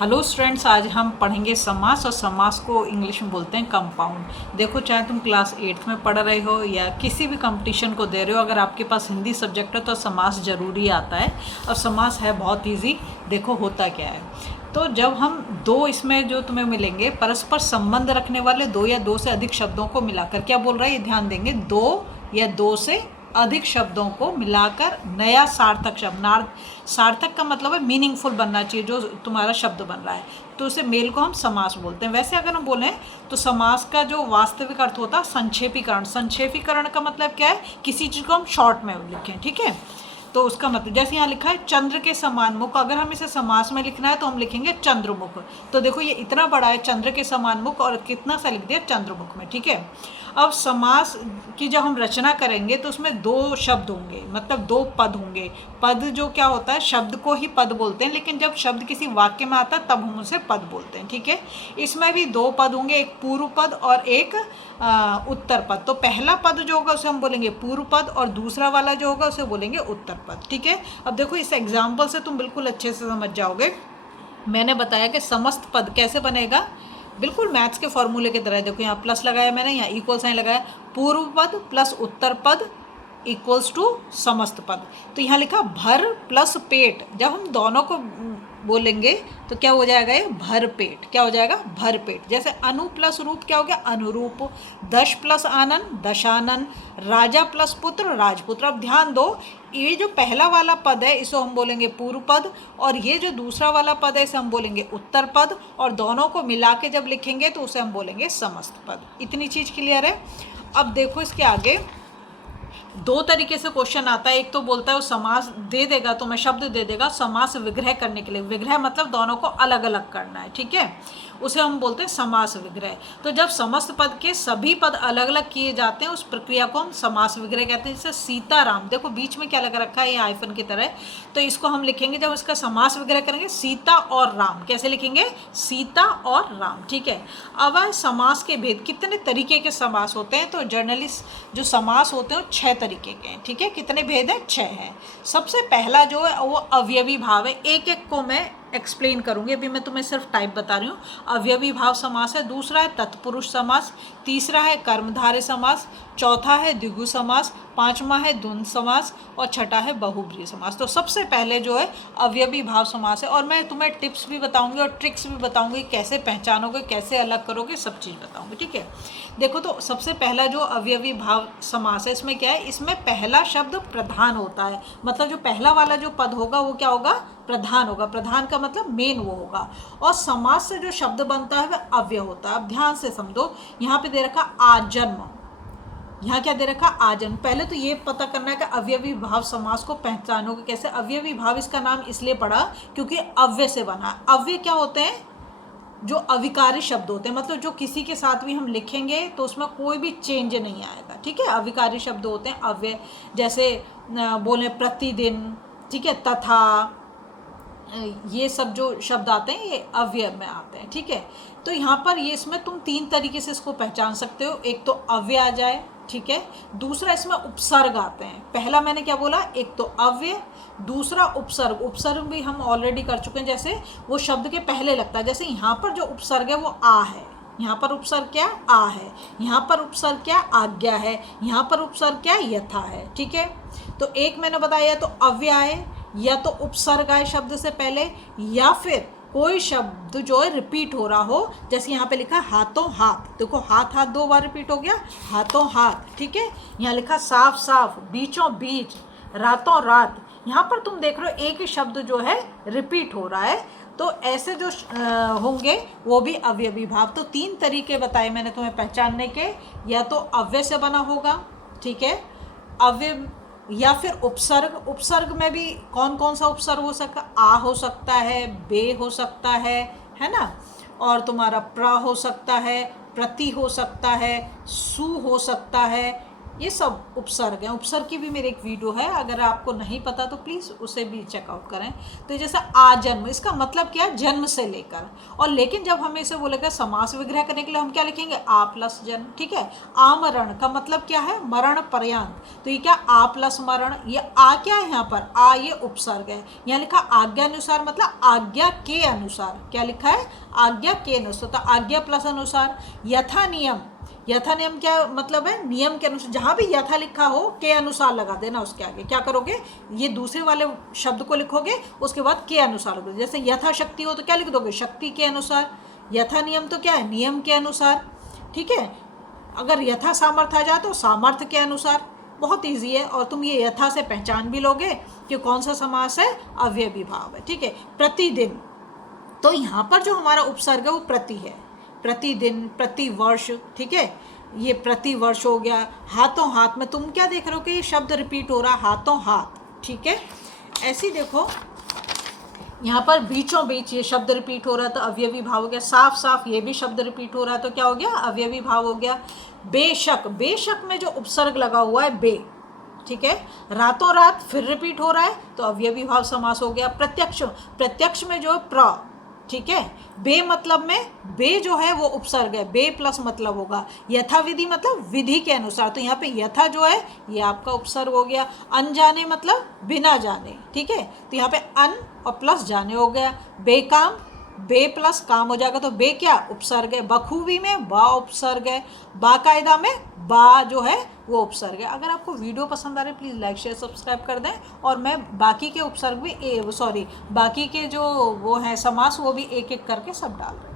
Hello students, आज हम पढ़ेंगे समास। और समास को इंग्लिश में बोलते हैं कंपाउंड। देखो, चाहे तुम क्लास 8th में पढ़ रहे हो या किसी भी कंपटीशन को दे रहे हो, अगर आपके पास हिंदी सब्जेक्ट है तो समास ज़रूरी आता है। और समास है बहुत इजी। देखो होता क्या है। तो जब हम दो, इसमें जो तुम्हें मिलेंगे परस्पर संबंध रखने वाले दो या दो से अधिक शब्दों को मिलाकर, क्या बोल रहा है ये ध्यान देंगे, दो या दो से अधिक शब्दों को मिलाकर नया सार्थक शब्द, सार्थक का मतलब है मीनिंगफुल बनना चाहिए जो तुम्हारा शब्द बन रहा है, तो उसे मेल को हम समास बोलते हैं। वैसे अगर हम बोलें तो समास का जो वास्तविक अर्थ होता है संक्षेपीकरण। संक्षेपीकरण का मतलब क्या है, किसी चीज़ को हम शॉर्ट में लिखें, ठीक है। तो उसका मतलब जैसे यहाँ लिखा है चंद्र के समान मुख, अगर हम इसे समास में लिखना है तो हम लिखेंगे चंद्रमुख। तो देखो ये इतना बड़ा है चंद्र के समान मुख, और कितना सा लिख दिया चंद्रमुख में, ठीक है। अब समास की जब हम रचना करेंगे तो उसमें दो शब्द होंगे, मतलब दो पद होंगे। पद जो क्या होता है, शब्द को ही पद बोलते हैं, लेकिन जब शब्द किसी वाक्य में आता है तब हम उसे पद बोलते हैं, ठीक है। इसमें भी दो पद होंगे, एक पूर्व पद और एक उत्तर पद। तो पहला पद जो होगा उसे हम बोलेंगे पूर्व पद, और दूसरा वाला जो होगा उसे बोलेंगे उत्तर पद, ठीक है। अब देखो इस एग्जाम्पल से तुम बिल्कुल अच्छे से समझ जाओगे। मैंने बताया कि समस्त पद कैसे बनेगा, बिल्कुल मैथ्स के फॉर्मूले की तरह। देखो यहाँ प्लस लगाया मैंने, यहाँ इक्वल साइन लगाया, पूर्व पद प्लस उत्तर पद इक्वल्स टू समस्त पद। तो यहाँ लिखा भर प्लस पेट, जब हम दोनों को बोलेंगे तो क्या हो जाएगा, ये भर पेट। क्या हो जाएगा, भर पेट। जैसे अनु प्लस रूप क्या हो गया, अनुरूप। दश प्लस आनंद, दशानन। राजा प्लस पुत्र, राजपुत्र। अब ध्यान दो, ये जो पहला वाला पद है इसे हम बोलेंगे पूर्व पद, और ये जो दूसरा वाला पद है इसे हम बोलेंगे उत्तर पद, और दोनों को मिला के जब लिखेंगे तो उसे हम बोलेंगे समस्त पद। इतनी चीज़ क्लियर है। अब देखो इसके आगे दो तरीके से क्वेश्चन आता है। एक तो बोलता है वो समास दे देगा, तो मैं शब्द दे देगा समास विग्रह करने के लिए। विग्रह मतलब दोनों को अलग अलग करना है, ठीक है, उसे हम बोलते हैं समास विग्रह। तो जब समस्त पद के सभी पद अलग अलग किए जाते हैं उस प्रक्रिया को हम समास विग्रह कहते हैं। जैसे सीताराम, देखो बीच में क्या लगा रखा है, ये आइफन की तरह। तो इसको हम लिखेंगे, जब इसका समास विग्रह करेंगे, सीता और राम। कैसे लिखेंगे, सीता और राम, ठीक है। अब समास के भेद, कितने तरीके के समास होते हैं, तो जनरली जो समास होते हैं वो 6 तरीके के हैं, ठीक है। कितने भेद हैं, 6 हैं। सबसे पहला जो है वो अवयवी भाव है। एक एक को मैं एक्सप्लेन करूंगी, अभी मैं तुम्हें सिर्फ टाइप बता रही हूँ। अवयवी भाव समास है, दूसरा है तत्पुरुष समास, तीसरा है कर्मधारय समास, चौथा है द्विगु समास, पांचवा है द्वंद्व समास, और छठा है बहुब्रीहि समास। तो सबसे पहले जो है अवयवी भाव समास है, और मैं तुम्हें टिप्स भी बताऊंगी और ट्रिक्स भी बताऊंगी, कैसे पहचानोगे, कैसे अलग करोगे, सब चीज़ बताऊंगी, ठीक है। देखो, तो सबसे पहला जो अवयवी भाव समास है, इसमें क्या है, इसमें पहला शब्द प्रधान होता है। मतलब जो पहला वाला जो पद होगा वो क्या होगा, प्रधान होगा। प्रधान का मतलब मेन वो होगा। और समास से जो शब्द बनता है वह अव्यय होता है। अब ध्यान से समझो, यहाँ पे दे रखा आजन्म, यहाँ क्या दे रखा, आजन्म। पहले तो ये पता करना है कि अवयवी भाव समास को पहचानोगे कैसे। अवयवी भाव इसका नाम इसलिए पड़ा क्योंकि अव्यय से बना। अव्यय क्या होते हैं, जो अविकारी शब्द होते हैं, मतलब जो किसी के साथ भी हम लिखेंगे तो उसमें कोई भी चेंज नहीं आएगा, ठीक है। अविकारी शब्द होते हैं अव्यय। जैसे बोले प्रतिदिन, ठीक है, तथा, ये सब जो शब्द आते हैं ये अव्यय में आते हैं, ठीक है। तो यहाँ पर ये इसमें तुम 3 तरीके से इसको पहचान सकते हो। एक तो अव्यय आ जाए, ठीक है। दूसरा इसमें उपसर्ग आते हैं। पहला मैंने क्या बोला, एक तो अव्यय, दूसरा उपसर्ग। उपसर्ग भी हम ऑलरेडी कर चुके हैं, जैसे वो शब्द के पहले लगता है। जैसे यहाँ पर जो उपसर्ग है वो आ है, यहाँ पर उपसर्ग क्या, आ है। यहाँ पर उपसर्ग क्या, आज्ञा है। यहाँ पर उपसर्ग क्या, यथा है, ठीक है। तो एक मैंने बताया, तो अव्यय आए, या तो उपसर्ग आए शब्द से पहले, या फिर कोई शब्द जो है रिपीट हो रहा हो। जैसे यहाँ पे लिखा हाथों हाथ, देखो हाथ हाथ 2 बार रिपीट हो गया, हाथों हाथ, ठीक है। यहाँ लिखा साफ साफ, बीचों बीच, रातों रात। यहाँ पर तुम देख रहे हो एक ही शब्द जो है रिपीट हो रहा है। तो ऐसे जो होंगे वो भी अवयवी भाव। तो 3 तरीके बताए मैंने तुम्हें पहचानने के, या तो अव्यय से बना होगा, ठीक है, अव्यय, या फिर उपसर्ग। उपसर्ग में भी कौन कौन सा उपसर्ग हो सकता, आ हो सकता है, बे हो सकता है ना, और तुम्हारा प्र हो सकता है, प्रति हो सकता है, सु हो सकता है, ये सब उपसर्ग हैं। उपसर्ग की भी मेरी एक वीडियो है, अगर आपको नहीं पता तो प्लीज़ उसे भी चेकआउट करें। तो जैसे आजन्म, इसका मतलब क्या है, जन्म से लेकर। और लेकिन जब हमें इसे बोलेगा समास विग्रह करने के लिए हम क्या लिखेंगे, आ प्लस जन्म, ठीक है। आमरण का मतलब क्या है, मरण पर्यंत। तो ये क्या, आ प्लस मरण, ये आ क्या है यहाँ पर, आ ये उपसर्ग है। यहाँ लिखा आज्ञा अनुसार, मतलब आज्ञा के अनुसार, क्या लिखा है, आज्ञा के अनुसार, तो आज्ञा प्लस अनुसार। यथा नियम, यथा नियम क्या मतलब है, नियम के अनुसार। जहाँ भी यथा लिखा हो के अनुसार लगा देना, उसके आगे क्या करोगे, ये दूसरे वाले शब्द को लिखोगे, उसके बाद के अनुसार लिखोगे। जैसे यथा शक्ति हो तो क्या लिख दोगे, शक्ति के अनुसार। यथा नियम तो क्या है, नियम के अनुसार, ठीक है। अगर यथा सामर्थ्य आ जाए तो सामर्थ्य के अनुसार। बहुत ईजी है, और तुम ये यथा से पहचान भी लोगे कि कौन सा समास है, अव्ययी भाव है, ठीक है। प्रतिदिन, तो यहाँ पर जो हमारा उपसर्ग है वो प्रति है, प्रतिदिन, प्रतिवर्ष, ठीक है। ये प्रतिवर्ष हो गया। हाथों हाथ में तुम क्या देख रहे हो कि ये शब्द रिपीट हो रहा है, हाथों हाथ, ठीक है। ऐसे देखो यहाँ पर बीचों बीच ये शब्द रिपीट हो रहा है तो अवयवी भाव हो गया। साफ साफ ये भी शब्द रिपीट हो रहा है तो क्या हो गया, अवयवी भाव हो गया। बेशक, बेशक में जो उपसर्ग लगा हुआ है बे, ठीक है। रातों रात फिर रिपीट हो रहा है तो अवयवी भाव समास हो गया। प्रत्यक्ष, प्रत्यक्ष में जो प्र, ठीक है। बे मतलब में, बे जो है वो उपसर्ग है, बे प्लस मतलब होगा। यथाविधि मतलब विधि के अनुसार, तो यहाँ पे यथा जो है ये आपका उपसर्ग हो गया। अनजाने मतलब बिना जाने, ठीक है। तो यहाँ पे अन और प्लस जाने हो गया। बेकाम, बे प्लस काम हो जाएगा तो बे क्या, उपसर्ग है। बखूबी में बा उपसर्ग है। बाकायदा में बा जो है वो उपसर्ग है। अगर आपको वीडियो पसंद आ रही है प्लीज़ लाइक शेयर सब्सक्राइब कर दें, और मैं बाकी के उपसर्ग भी बाकी के जो वो हैं समास वो भी एक एक करके सब डाल रही हूँ।